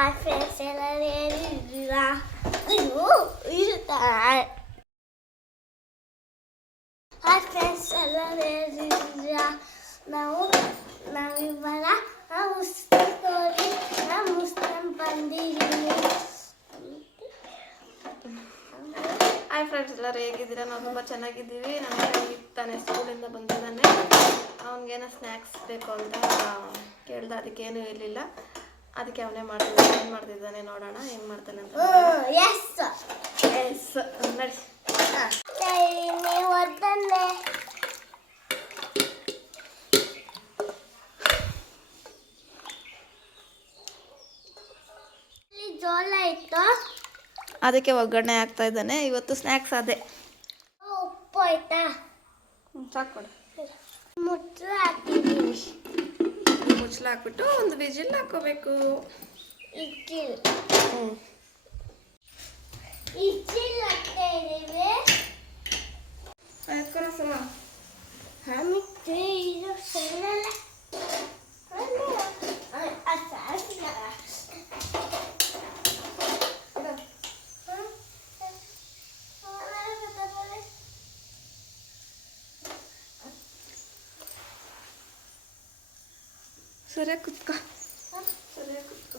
ಆ ಫ್ರೆಂಡ್ಸ್ ಎಲ್ಲ ಹೇಳಿದ್ದೀರಾ ನೀವು ಇರ್ತಾರೆ ಆ ಫ್ರೆಂಡ್ಸ್ ಎಲ್ಲ ಹೇಳಿದ್ದೀರಾ ನಾವಿಬ್ಬರ ಮುಸ್ಲಿಂ ಮುಸ್ಲಿಂ ಬಂದಿದ್ದೀನಿ. ಹಾಯ್ ಫ್ರೆಂಡ್ಸ್, ಎಲ್ಲರೂ ಹೇಗಿದ್ದೀರಾ? ನಾವು ತುಂಬ ಚೆನ್ನಾಗಿದ್ದೀವಿ. ನನ್ನ ಈಗ ತಾನೇ ಸ್ಕೂಲಿಂದ ಬಂದಿದ್ದಾನೆ. ಅವನಿಗೇನೋ ಸ್ನ್ಯಾಕ್ಸ್ ಬೇಕು ಅಂತ ಕೇಳ್ದ, ಅದಕ್ಕೇನು ಇರಲಿಲ್ಲ. ಅದಕ್ಕೆ ಅವನೇ ಮಾಡ್ತಿದ್ದಾನೆ. ಏನು ಮಾಡ್ತಿದ್ದಾನೆ ನೋಡೋಣ, ಏನು ಮಾಡ್ತಾನೆ ಅಂತ. ಎಸ್ ನಡಿ. ಜೋಳ ಇತ್ತು, ಅದಕ್ಕೆ ಒಗ್ಗರಣೆ ಹಾಕ್ತಾ ಇದ್ದಾನೆ. ಇವತ್ತು ಸ್ನ್ಯಾಕ್ಸ್ ಅದೇ. ಉಪ್ಪು ಆಯ್ತಾ? ಸಾಕೊಡು. ಮುಚ್ಚಳ ಹಾಕಿದ್ದೀನಿ. ಮುಚ್ಚಳ ಹಾಕ್ಬಿಟ್ಟು ಒಂದು ವಿಜಿಲ್ ಹಾಕೋಬೇಕು. ಇಜ್ಜಿಲ್ ಹಾಕ್ತಾ ಇದ್ದೀವಿ. ಇದು ಸಣ್ಣಲ್ಲ ಸರಿಯಾಗಿ ಕುತ್ಕೋ. ಸರಿಯಾಗಿ ಕುತ್ಕೋ.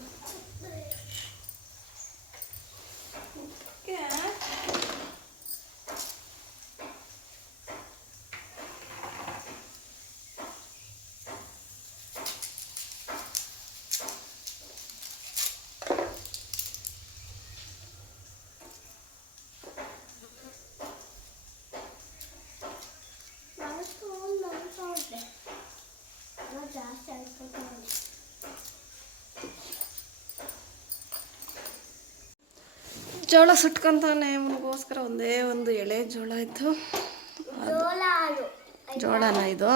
ಜೋಳ ಸುಟ್ಕೊಂತಾನೆ. ಅವನಿಗೋಸ್ಕರ ಒಂದೇ ಒಂದು ಎಳೆ ಜೋಳ ಇತ್ತು. ಜೋಳನ ಇದು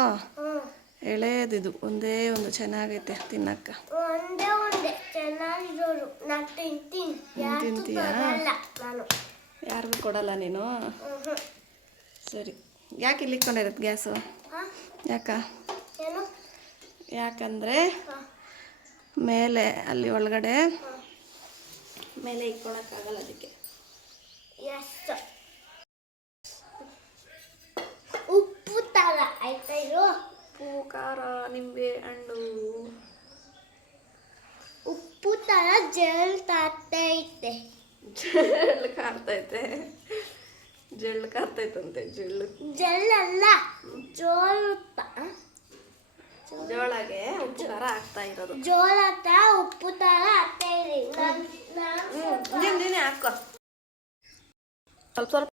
ಎಳೆದಿದು ಒಂದೇ ಒಂದು ಚೆನ್ನಾಗೈತೆ ತಿನ್ನಕ್ಕ. ತಿಂತೀಯಾ? ಯಾರಿಗೂ ಕೊಡಲ್ಲ ನೀನು? ಸರಿ. ಯಾಕೆ ಇಲ್ಲಿ ಇಟ್ಕೊಂಡಿರೋದು ಗ್ಯಾಸು? ಯಾಕಂದರೆ ಮೇಲೆ ಅಲ್ಲಿ ಒಳಗಡೆ ಮೇಲೆ ಇಟ್ಕೊಳಕ್ಕಾಗಲ್ಲ, ಅದಕ್ಕೆ. ಉಪ್ಪು ತರ ಆಯ್ತಾ? ಇದು ಉಪ್ಪು, ಖಾರ, ನಿಂಬೆ ಹಣ್ಣು, ಉಪ್ಪು ತರ ಜಲ್ ತಾತೈತೆ. ಜಳ್ಳು ಕಾರ್ತೈತೆ. ಜಳ್ಳು ಕಾರ್ತೈತಂತೆ. ಜಲ್ ಅಲ್ಲ, ಜೋಳಗೆ ಉಪ್ಪು ಖಾರ ಹಾಕ್ತಾ ಇರೋದು. ಜೋಳ ಉಪ್ಪು ತರ ಆಗ್ತಾ ಇದೆ. ನೀನೇ ಹಾಕೋ ಸ್ವಲ್ಪ ಸ್ವಲ್ಪ.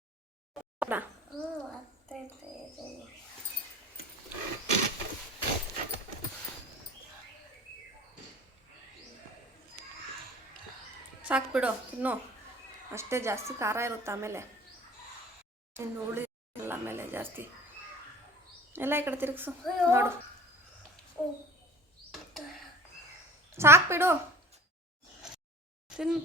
ಸಾಕ್ಬಿಡು, ಇನ್ನು ಅಷ್ಟೇ. ಜಾಸ್ತಿ ಖಾರ ಇರುತ್ತೆ ಆಮೇಲೆ. ಇನ್ನು ಹುಳಿ ಇಲ್ಲ ಆಮೇಲೆ ಜಾಸ್ತಿ. ಎಲ್ಲ ಈ ಕಡೆ ತಿರುಗಿಸು ನೋಡು. ಸಾಕ್ಬಿಡು. ತಿನ್ನಿ.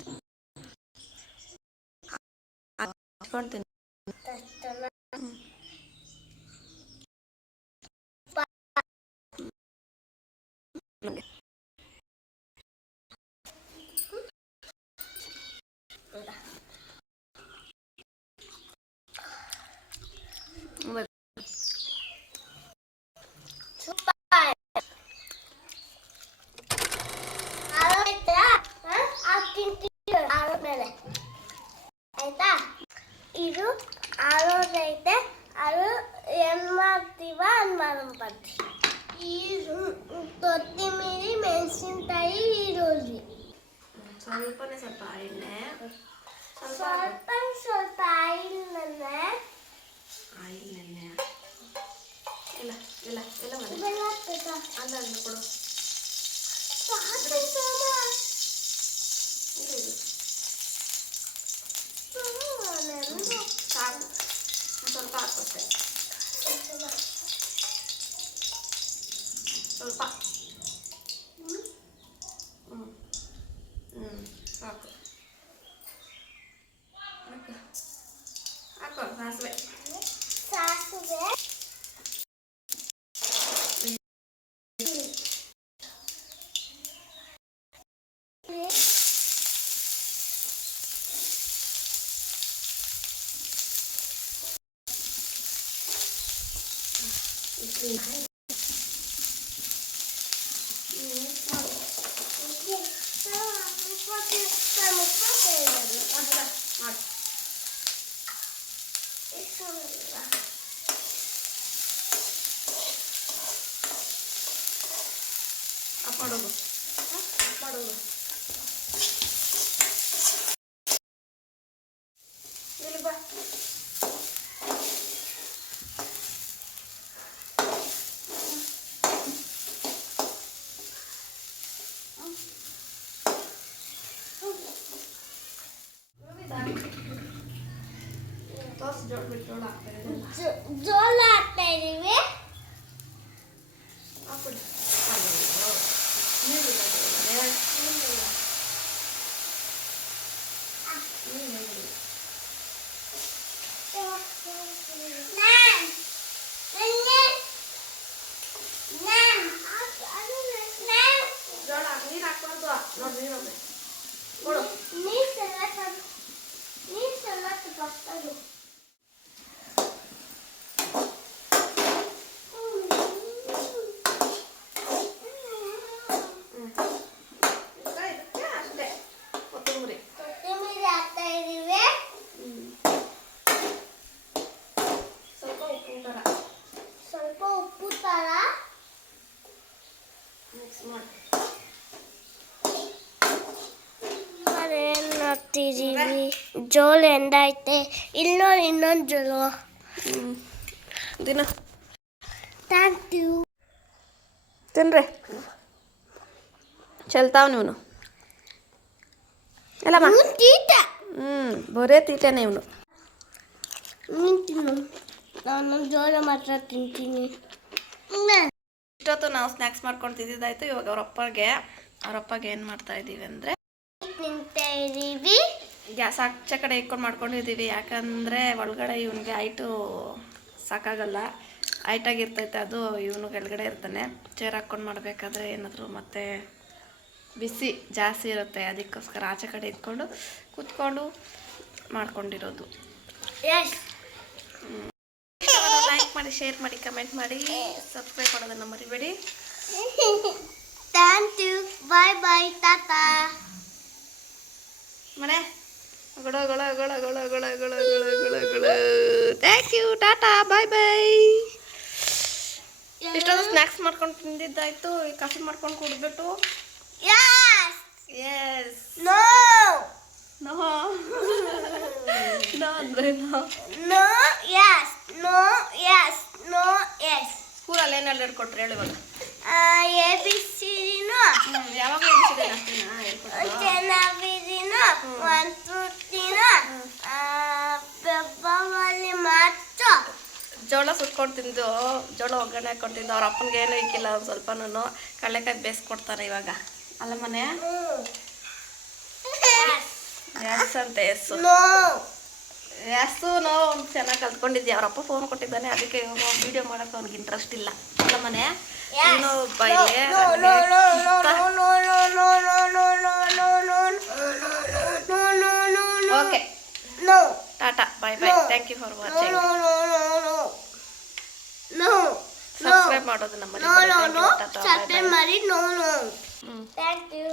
ಆಯ್ತಾ? ಇದು ಆರೋದೈತೆ. ಅದು ಏನ್ ಮಾಡ್ತೀವ ಅನ್ಬಂದಿ. ಇದು ಕೊತ್ತಿಮೀರಿ, ಮೆಣಸಿನ್ಕಾಯಿ, ಈರುಳ್ಳಿ, ಸ್ವಲ್ಪನೇ ಸ್ವಲ್ಪ ಎಣ್ಣೆ, ಸ್ವಲ್ಪ ಆಯಿಲ್ ನೆನೆ. ಇಲ್ಲ ಇಲ್ಲ ಇಲ್ಲ ಅಲ್ಲ ಕೊಡು. ಸಾಕು, ಸ್ವಲ್ಪ ಹಾಕುತ್ತೆ. ಸ್ವಲ್ಪ ಸಾಕು. ಹಾಕೋ ಸಾಸಿವೆ. ಮಾಡೋದು ಮಾಡೋದು ಇಲ್ಲಿ ಬಾ. ಜೋಳ ಜೋಳ ಹಾಕ್ತಾ ಇದೀವಿ. ಹಾಕ್ಬಿಡಿ. ಜೋಳ ನೀರು ಹಾಕ್ಬಾರ್ದು. ನೋಡಿ ನೀರೊಮ್ಮೆ ಕೊಡು. ಅಷ್ಟೇ ಕೊತ್ತಂಬರಿ ಹಾಕ್ತಾ ಇದೀವಿ. ಸ್ವಲ್ಪ ಉಪ್ಪು ಥರ ಸ್ವಲ್ಪ ಉಪ್ಪು ತರ ಮಿಕ್ಸ್ ಮಾಡಿ. ಏನ್ ಮಾಡ್ತಿದೀವಿ? ಜೋಳ ಎಂದೈತೆ. ಇನ್ನೊಂದು ಜೋಳ. ದಿನ ಥ್ಯಾಂಕ್ ಯು. ತಿನ್ರಿ ಚೆಲ್ತಾವ್ ನೀವನು ಎಲ್ಲಮ್ಮ. ತೀಟ ಬರೇ ತೀಟೆನೇ ಇವನು. ತಿನ್ನು. ನಾನು ಜೋಳ ಮಾತ್ರ ತಿಂತೀನಿ. ಇಷ್ಟೊತ್ತು ನಾವು ಸ್ನ್ಯಾಕ್ಸ್ ಮಾಡ್ಕೊಂಡು ತಿಂದಿದ್ದಾಯ್ತು. ಇವಾಗ ಅವ್ರಪ್ಪಗೆ ಏನು ಮಾಡ್ತಾ ಇದ್ದೀವಿ ಅಂದರೆ ತಿಂತಾ ಇದೀವಿ. ಗ್ಯಾಸ್ ಆಚೆ ಕಡೆ ಇಟ್ಕೊಂಡು ಮಾಡ್ಕೊಂಡಿದ್ದೀವಿ. ಯಾಕಂದರೆ ಒಳಗಡೆ ಇವನಿಗೆ ಹೈಟು ಸಾಕಾಗಲ್ಲ, ಹೈಟಾಗಿರ್ತೈತೆ. ಅದು ಇವನು ಕೆಳಗಡೆ ಇರ್ತಾನೆ. ಚೇರ್ ಹಾಕ್ಕೊಂಡು ಮಾಡಬೇಕಾದ್ರೆ ಏನಾದರೂ ಮತ್ತೆ ಬಿಸಿ ಜಾಸ್ತಿ ಇರುತ್ತೆ. ಅದಕ್ಕೋಸ್ಕರ ಆಚೆ ಕಡೆ ಇಟ್ಕೊಂಡು ಕೂತ್ಕೊಂಡು ಮಾಡ್ಕೊಂಡಿರೋದು. ಲೈಕ್ ಮಾಡಿ, ಶೇರ್ ಮಾಡಿ, ಕಮೆಂಟ್ ಮಾಡಿ, ಸಬ್ಸ್ಕ್ರೈಬ್ ಮಾಡೋದನ್ನು ಮರಿಬೇಡಿ. Thank you. Bye bye. Tata. ಮನೆ ಗೊಳ ಗೊಳ ಗೊಳ ಗೊಳ ಗೊಳ ಗೊಳ ಗೊಳ ಗೊಳ ಗೊಳ. Thank you. Tata. Bye bye. ಇಷ್ಟೊಂದು ಸ್ನ್ಯಾಕ್ಸ್ ಮಾಡ್ಕೊಂಡು ತಿಂದಿದ್ದಾಯ್ತು. ಈ ಕಾಫಿ ಮಾಡ್ಕೊಂಡು ಕುಡಿದ್ಬಿಟ್ಟು ಎಸ್ ನೋ ನೋ ನೋ ಅಂದರೆ no. No yes no yes no yes. ಸ್ಕೂಲಲ್ಲಿ ಏನು ಹೇಳ್ಕೊಟ್ರು ಹೇಳಿ ಇವಾಗ? ABCD ಯಾವಾಗ ಚೆನ್ನಾಗಿದ್ದೀನೋ 1 2 3 ಪೆಪ್ಪಲ್ಲಿ ಮಾತು. ಜೋಳ ಸುಟ್ಕೊಂಡು ತಿಂದು, ಜೋಳ ಒಗ್ಗರಣೆ ಹಾಕೊಂಡು ತಿಂದು. ಅವ್ರ ಅಪ್ಪನಿಗೆ ಏನೂ ಇಕ್ಕಿಲ್ಲ. ಒಂದು ಸ್ವಲ್ಪನೂ ಕಡಲೆಕಾಯಿ ಬೇಯಿಸ್ಕೊಡ್ತಾರೆ ಇವಾಗ. ಅಲ್ಲ ಮನೆ ಎಸ್ ಅಂತ ಎಸ್ಸು ಎಸ್ಸು ನಾವು ಚೆನ್ನಾಗಿ ಕಲ್ತ್ಕೊಂಡಿದ್ದೆ. ಅವರಪ್ಪ ಫೋನ್ ಕೊಟ್ಟಿದ್ದಾನೆ, ಅದಕ್ಕೆ ಇವಾಗ ವೀಡಿಯೋ ಮಾಡೋಕ್ಕೆ ಅವ್ನಿಗೆ ಇಂಟ್ರೆಸ್ಟ್ ಇಲ್ಲ. ಅಲ್ಲ ಮನೆ ಇನ್ನೂ ಬೈಲೆ. Okay tata bye bye. Thank you for watching. Subscribe ಮಾಡೋದು ನಮ್ಮ ಸಬ್ಸ್ಕ್ರೈಬ್ ಮಾಡಿ. ಥ್ಯಾಂಕ್ ಯು.